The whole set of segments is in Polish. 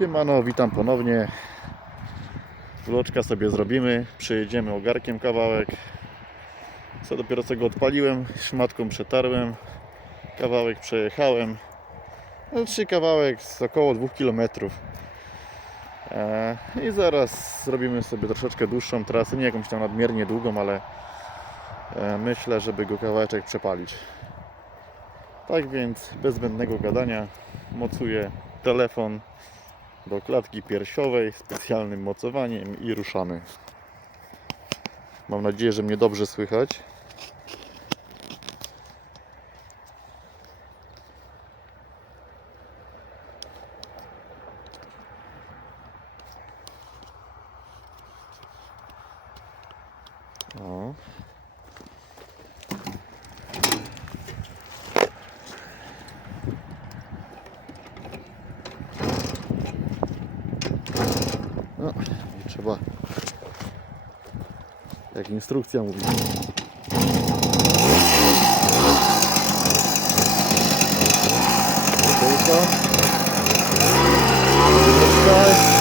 Siemano, witam ponownie. Vloczka sobie zrobimy. Przejedziemy ogarkiem kawałek. Co dopiero co go odpaliłem, szmatką przetarłem. Kawałek przejechałem. Trzy kawałek z około 2 km. E, I zaraz zrobimy sobie troszeczkę dłuższą trasę, nie jakąś tam nadmiernie długą, ale e, myślę, żeby go kawałeczek przepalić. Tak więc bez zbędnego gadania mocuję telefon do klatki piersiowej specjalnym mocowaniem i ruszamy. Mam nadzieję, że mnie dobrze słychać. O. No, nie trzeba. Jak instrukcja mówi. Tylko. Jeszcze.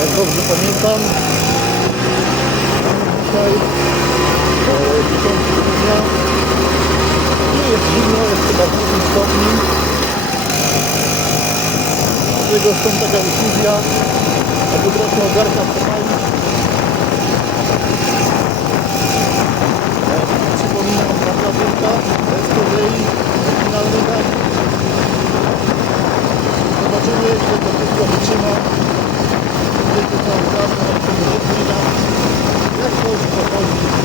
Jak dobrze pamiętam, dzisiaj e, 10 grudnia nie jest zimno, jest chyba 2 stopni. Dlatego stąd taka decyzja, aby trochę ogarka przepalić. Przypominam, prawa wielka, bez kolei, oryginalny dach. Zobaczymy, ile to wszystko wytrzyma. Wiecie co, zawsze jak się nie zmienia. Jak to chodzi.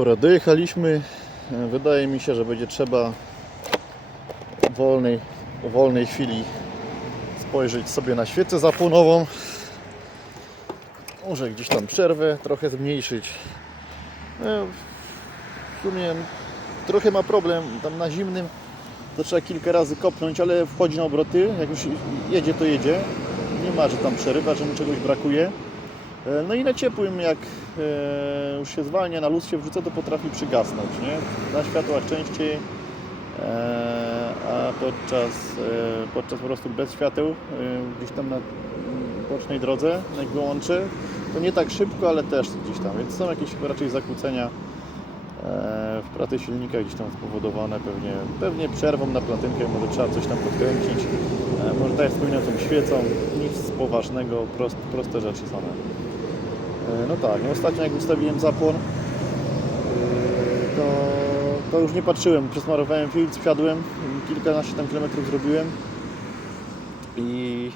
Dobra, dojechaliśmy. Wydaje mi się, że będzie trzeba w wolnej, wolnej chwili spojrzeć sobie na świecę zapłonową. Może gdzieś tam przerwę trochę zmniejszyć. No, w sumie trochę ma problem tam na zimnym. To trzeba kilka razy kopnąć, ale wchodzi na obroty. Jak już jedzie, to jedzie. Nie ma, że tam przerywa, że mu czegoś brakuje. E, No i na ciepłym, jak e, już się zwalnia, na luz się wrzuca, to potrafi przygasnąć, nie? Na światłach częściej, e, a podczas, podczas po prostu bez świateł, gdzieś tam na bocznej drodze, jak wyłączy, to nie tak szybko, ale też gdzieś tam, więc są jakieś raczej zakłócenia w pracy silnika gdzieś tam spowodowane pewnie, pewnie przerwą na platynkę, może trzeba coś tam podkręcić, może tak jak wspominałem, tą świecą, nic poważnego, prost, proste rzeczy same. E, No tak, no ostatnio jak ustawiłem zapłon, yy, to, to już nie patrzyłem, przesmarowałem filtr, wsiadłem, kilkanaście tam kilometrów zrobiłem i,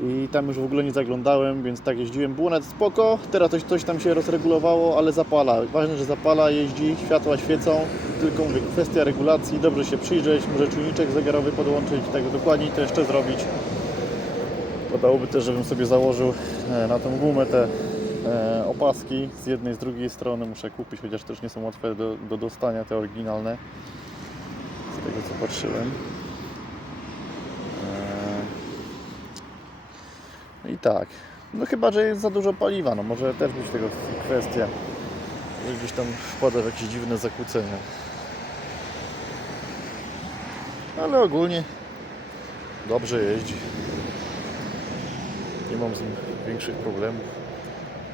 i tam już w ogóle nie zaglądałem, więc tak jeździłem, było nawet spoko, teraz coś, coś tam się rozregulowało, ale zapala, ważne, że zapala, jeździ, światła świecą, tylko mówię, kwestia regulacji, dobrze się przyjrzeć, może czujniczek zegarowy podłączyć, tak dokładniej to jeszcze zrobić. Podałoby też, żebym sobie założył e, na tą gumę te e, opaski z jednej, z drugiej strony. Muszę kupić, chociaż też nie są łatwe do, do dostania, te oryginalne. Z tego co patrzyłem. E, i tak. No chyba, że jest za dużo paliwa, no może też być tego kwestia że gdzieś tam wpada w jakieś dziwne zakłócenia. Ale ogólnie dobrze jeździ nie mam z nim większych problemów.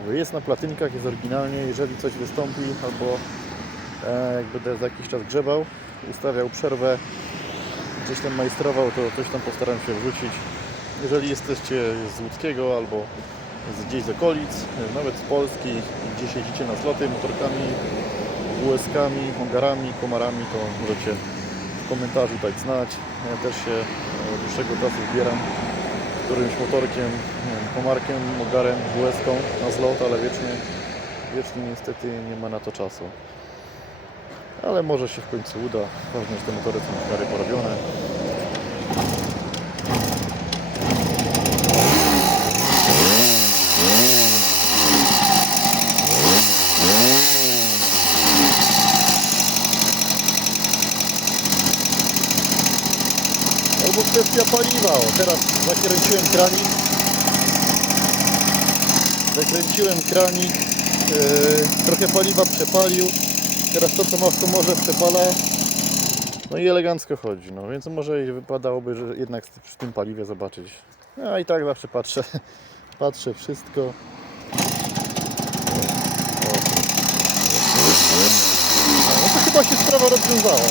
Mówię, Jest na platynkach, jest oryginalnie, jeżeli coś wystąpi albo e, jak będę za jakiś czas grzebał, ustawiał przerwę, gdzieś tam majstrował, to coś tam postaram się wrzucić. Jeżeli jesteście z Łódzkiego albo z gdzieś z okolic, nawet z Polski, i gdzieś jeździcie na zloty motorkami, USK-ami, Hongarami, Komarami, to możecie w komentarzu dać znać. Ja też się od dłuższego czasu zbieram którymś motorkiem, nie wiem, komarkiem, mogarem, łezką na zlot, ale wiecznie, wiecznie niestety nie ma na to czasu. Ale może się w końcu uda. Ważne, że te motory są w porobione. Albo kwestia paliwa. O, teraz zakręciłem kranik. Zakręciłem kranik. Yy, trochę paliwa przepalił. Teraz to co ma w komorze przepala. No i elegancko chodzi. No więc może wypadałoby, że jednak przy tym paliwie zobaczyć. Ja i tak zawsze patrzę. Patrzę wszystko. No to chyba się sprawa rozwiązała.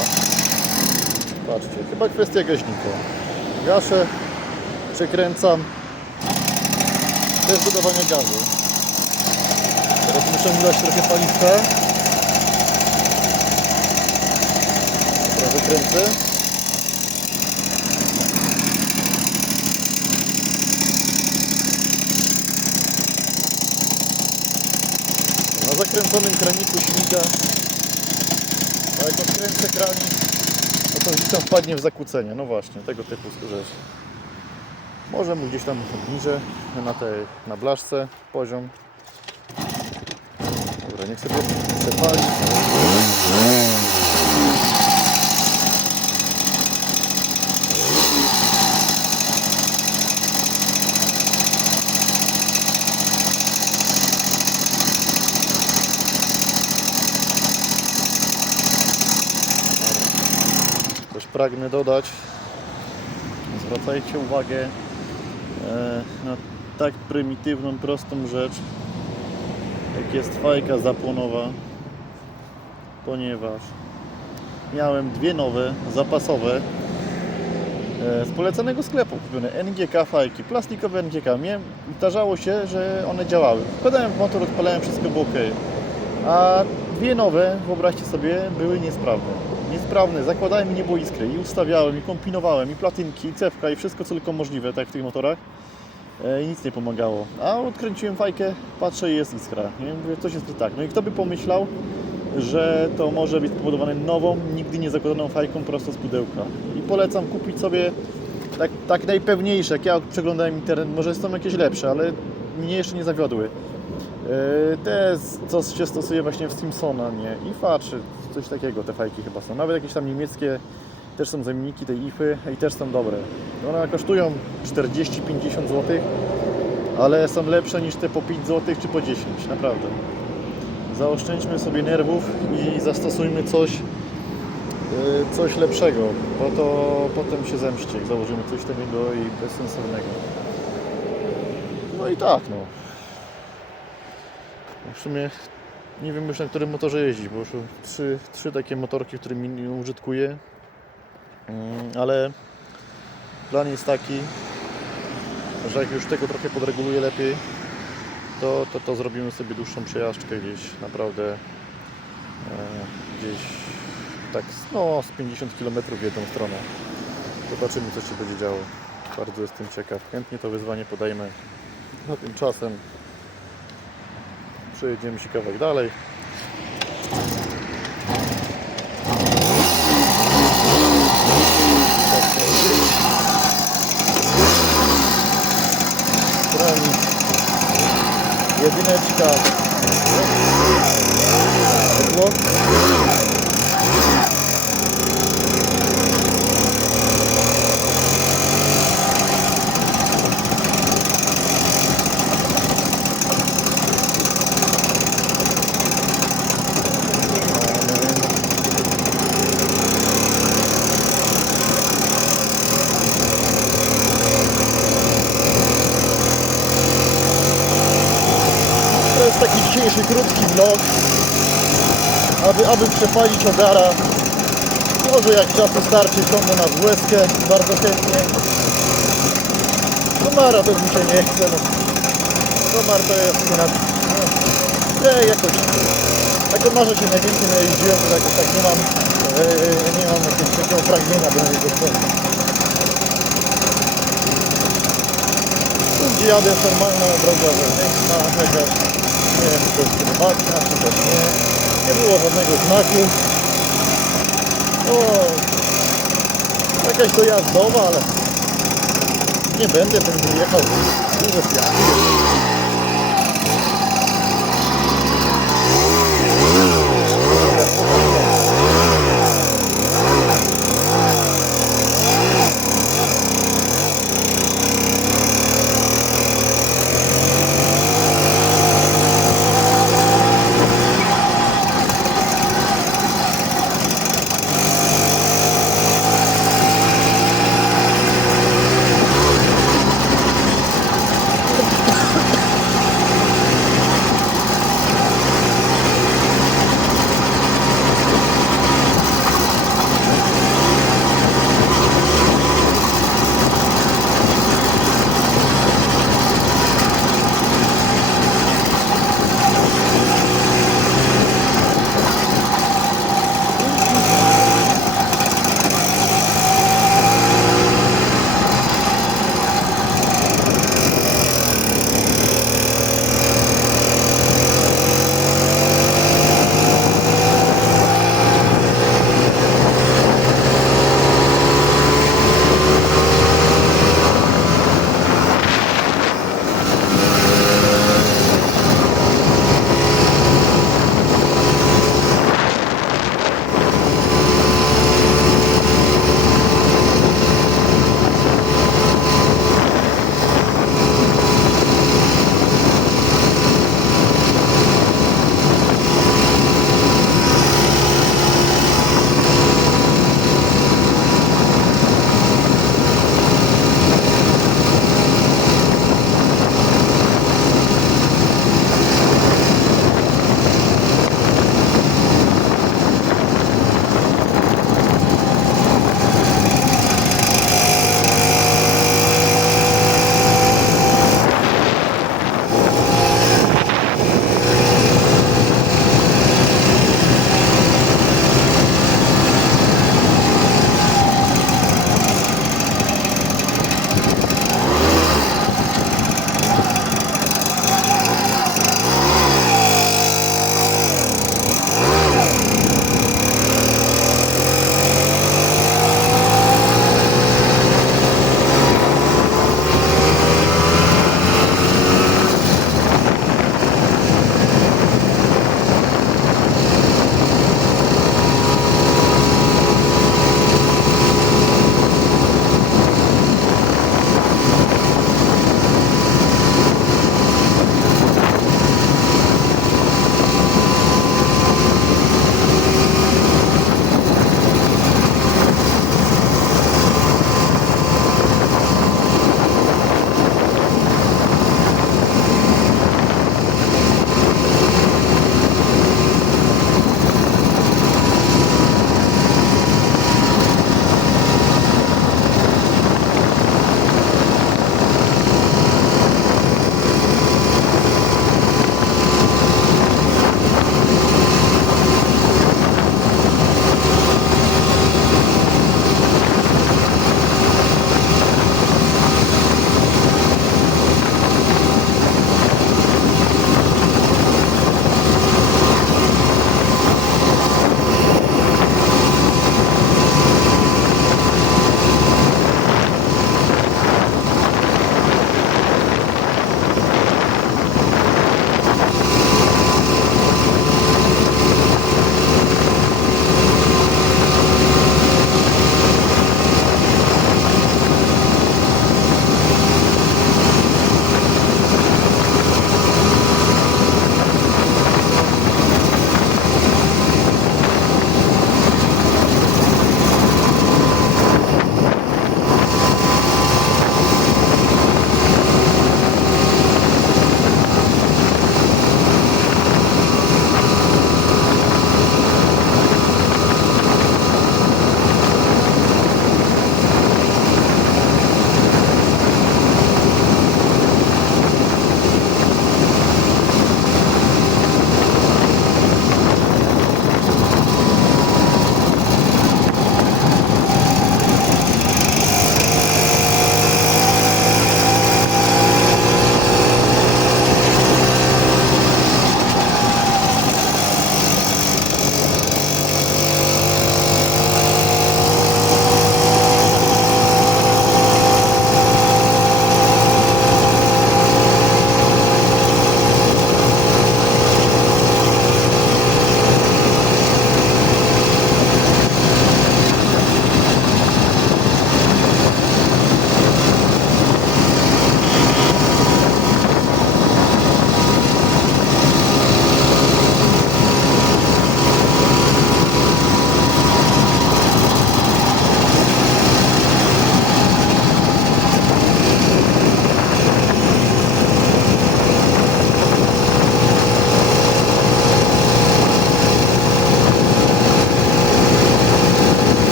Patrzcie, chyba kwestia gaźnika. Gaszę, przekręcam. Bez dodawania gazu. Teraz muszę mu dać trochę paliwka. Dobra, wykręcę. Na zakręconym kraniku śmiga. A jak odkręcę kranik, wpadnie w zakłócenie. No właśnie, tego typu rzecz. Może mu gdzieś tam obniżę na tej, na blaszce poziom. Dobra, niech sobie przepali. Pragnę dodać, zwracajcie uwagę e, na tak prymitywną, prostą rzecz, jak jest fajka zapłonowa, ponieważ miałem dwie nowe, zapasowe, e, z polecanego sklepu kupione NGK fajki, plastikowe NGK. Miałem, zdarzało się, że one działały. Wkładałem w motor, odpalałem, wszystko było ok. A dwie nowe, wyobraźcie sobie, były niesprawne. Niesprawne, zakładałem i nie było iskry. I ustawiałem, i kombinowałem, i platynki, i cewka, i wszystko co tylko możliwe, tak w tych motorach. e, i nic nie pomagało. A odkręciłem fajkę, patrzę i jest iskra. Nie? Mówię, coś jest nie tak. No i kto by pomyślał, że to może być spowodowane nową, nigdy nie zakładaną fajką prosto z pudełka. I polecam kupić sobie tak, tak najpewniejsze, jak ja przeglądałem internet, może są jakieś lepsze, ale mnie jeszcze nie zawiodły. E, Te, co się stosuje właśnie w Simpsona, nie? IFA czy coś takiego, te fajki chyba są. Nawet jakieś tam niemieckie też są zamienniki tej IFy i też są dobre. One kosztują 40-50 zł, ale są lepsze niż te po 5 zł czy po 10, naprawdę. Zaoszczędźmy sobie nerwów i zastosujmy coś, e, coś lepszego, bo to potem się zemści, założymy coś takiego i bezsensownego. No i tak, no. W sumie nie wiem już na którym motorze jeździć, bo już trzy, trzy takie motorki, którymi użytkuję. Mm, Ale plan jest taki, że jak już tego trochę podreguluję lepiej, to, to, to zrobimy sobie dłuższą przejażdżkę gdzieś naprawdę e, gdzieś tak no, z 50 km w jedną stronę. Zobaczymy co się będzie działo. Bardzo jestem ciekaw. Chętnie to wyzwanie podejmę. A tymczasem przejedziemy się kawałek dalej. Jedyneczka. Blok. To jest taki dzisiejszy krótki vlog, aby, przepalić ogara. Może jak czasu starczy, ciągnę na WSkę bardzo chętnie. Komara też mi się nie chce. No. Komar to jest na... No, nie, jakoś... Tak marzę się najwięcej najeździłem, to jakoś tak nie mam... E, nie mam jakiegoś takiego pragnienia do niego gdzie jadę normalna droga wewnętrzna, jakaś, nie wiem czy to jest prywatna, czy też nie. Nie było żadnego znaku. O, jakaś dojazdowa, ale nie będę tym wyjechał. Duże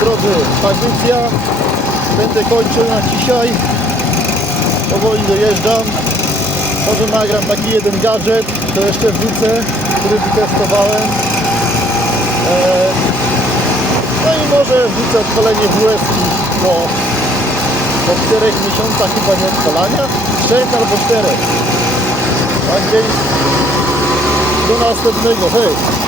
piachy. Pagrycja. Będę kończył na dzisiaj. Powoli dojeżdżam. Może nagram taki jeden gadżet, to jeszcze wrzucę, który wytestowałem. Eee, no i może wrzucę odpalenie WS po, po 4 miesiącach chyba nie odpalania. 4 albo 4. Tak więc do następnego. Hej!